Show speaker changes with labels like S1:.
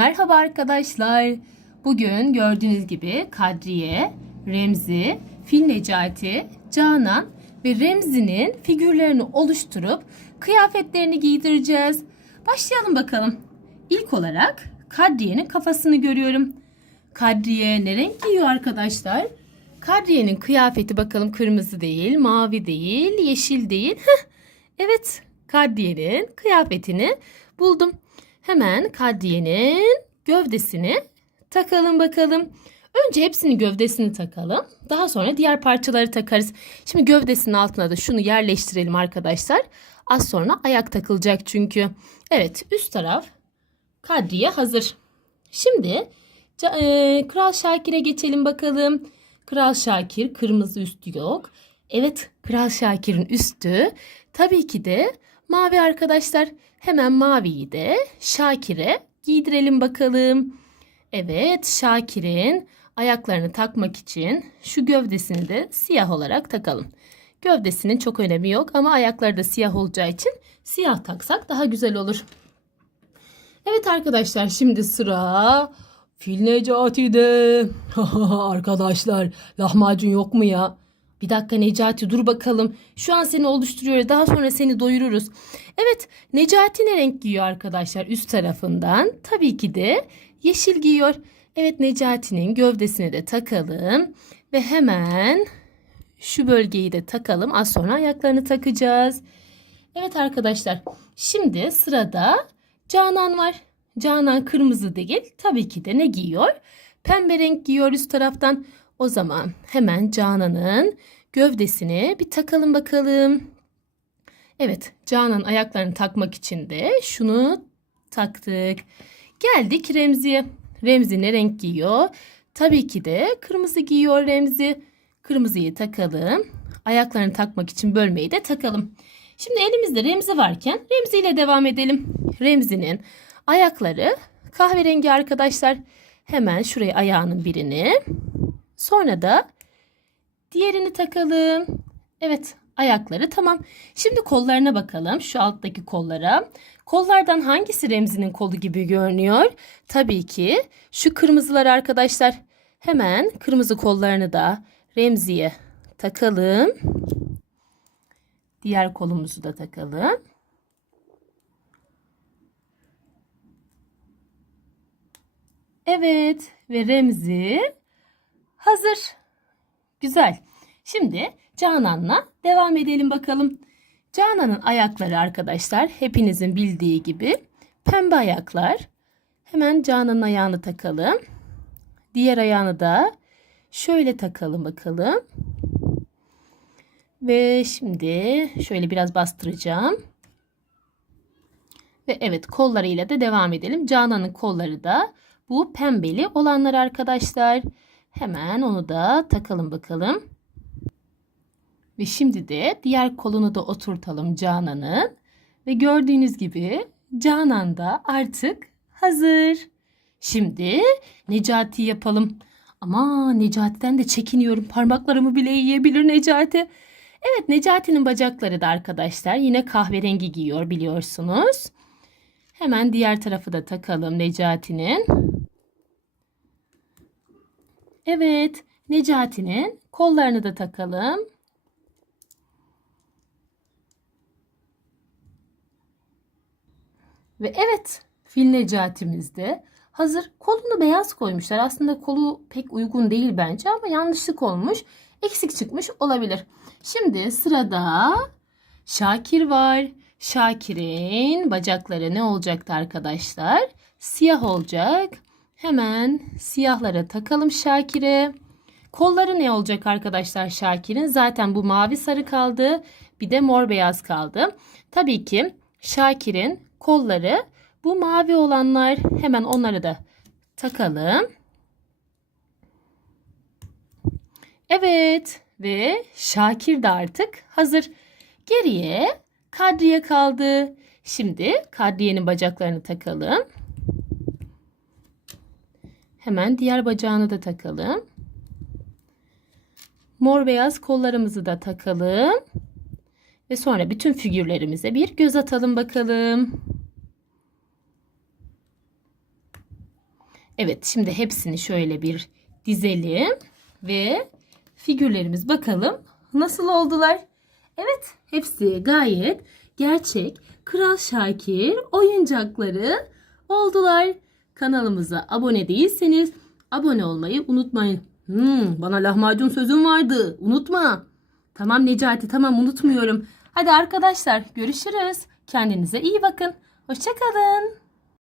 S1: Merhaba arkadaşlar. Bugün gördüğünüz gibi Kadriye, Remzi, Fil Necati, Canan ve Remzi'nin figürlerini oluşturup kıyafetlerini giydireceğiz. Başlayalım bakalım. İlk olarak Kadriye'nin kafasını görüyorum. Kadriye ne renk giyiyor arkadaşlar? Kadriye'nin kıyafeti bakalım kırmızı değil, mavi değil, yeşil değil. Evet Kadriye'nin kıyafetini buldum. Hemen Kadriye'nin gövdesini takalım bakalım. Önce hepsini gövdesini takalım. Daha sonra diğer parçaları takarız. Şimdi gövdesinin altına da şunu yerleştirelim arkadaşlar. Az sonra ayak takılacak çünkü. Evet üst taraf Kadriye hazır. Şimdi e, Kral Şakir'e geçelim bakalım. Kral Şakir kırmızı üstü yok. Evet Kral Şakir'in üstü tabii ki de mavi arkadaşlar. Hemen maviyi de Şakir'e giydirelim bakalım. Evet Şakir'in ayaklarını takmak için şu gövdesini de siyah olarak takalım. Gövdesinin çok önemi yok ama ayakları da siyah olacağı için siyah taksak daha güzel olur. Evet arkadaşlar şimdi sıra Fil Necati'de. arkadaşlar lahmacun yok mu ya? Bir dakika Necati dur bakalım. Şu an seni oluşturuyoruz. Daha sonra seni doyururuz. Evet Necati ne renk giyiyor arkadaşlar üst tarafından? Tabii ki de yeşil giyiyor. Evet Necati'nin gövdesini de takalım. Ve hemen şu bölgeyi de takalım. Az sonra ayaklarını takacağız. Evet arkadaşlar şimdi sırada Canan var. Canan kırmızı değil. Tabii ki de ne giyiyor? Pembe renk giyiyor üst taraftan. O zaman hemen Canan'ın gövdesini bir takalım bakalım. Evet, Canan ayaklarını takmak için de şunu taktık. Geldik Remzi'ye. Remzi ne renk giyiyor? Tabii ki de kırmızı giyiyor Remzi. Kırmızıyı takalım. Ayaklarını takmak için bölmeyi de takalım. Şimdi elimizde Remzi varken Remzi ile devam edelim. Remzi'nin ayakları kahverengi arkadaşlar. Hemen şuraya ayağının birini Sonra da diğerini takalım. Evet ayakları tamam. Şimdi kollarına bakalım. Şu alttaki kollara. Kollardan hangisi Remzi'nin kolu gibi görünüyor? Tabii ki şu kırmızılar arkadaşlar. Hemen kırmızı kollarını da Remzi'ye takalım. Diğer kolumuzu da takalım. Evet ve Remzi Hazır. Güzel. Şimdi Canan'la devam edelim bakalım. Canan'ın ayakları arkadaşlar hepinizin bildiği gibi pembe ayaklar. Hemen Canan'ın ayağını takalım. Diğer ayağını da şöyle takalım bakalım. Ve şimdi şöyle biraz bastıracağım. Ve evet kollarıyla da devam edelim. Canan'ın kolları da bu pembeli olanlar arkadaşlar. Hemen onu da takalım bakalım. Ve şimdi de diğer kolunu da oturtalım Canan'ın. Ve gördüğünüz gibi Canan da artık hazır. Şimdi Necati yapalım. Ama Necati'den de çekiniyorum. Parmaklarımı bile yiyebilir Necati. Evet Necati'nin bacakları da arkadaşlar yine kahverengi giyiyor biliyorsunuz. Hemen diğer tarafı da takalım Necati'nin. Evet, Necati'nin kollarını da takalım. Ve evet, fil Necati'miz de hazır. Kolunu beyaz koymuşlar. Aslında kolu pek uygun değil bence ama yanlışlık olmuş. Eksik çıkmış olabilir. Şimdi sırada Şakir var. Şakir'in bacakları ne olacaktı arkadaşlar? Siyah olacak. Hemen siyahlara takalım Şakir'e. Kolları ne olacak arkadaşlar Şakir'in? Zaten bu mavi sarı kaldı. Bir de mor beyaz kaldı. Tabii ki Şakir'in kolları bu mavi olanlar. Hemen onları da takalım. Evet ve Şakir de artık hazır. Geriye Kadriye kaldı. Şimdi Kadriye'nin bacaklarını takalım. Hemen diğer bacağını da takalım. Mor beyaz kollarımızı da takalım. Ve sonra bütün figürlerimize bir göz atalım bakalım. Evet şimdi hepsini şöyle bir dizelim ve figürlerimiz bakalım nasıl oldular. Evet hepsi gayet gerçek Kral Şakir oyuncakları oldular. Kanalımıza abone değilseniz abone olmayı unutmayın. Hmm, bana lahmacun sözüm vardı. Unutma. Tamam Necati tamam unutmuyorum. Hadi arkadaşlar görüşürüz. Kendinize iyi bakın. Hoşçakalın.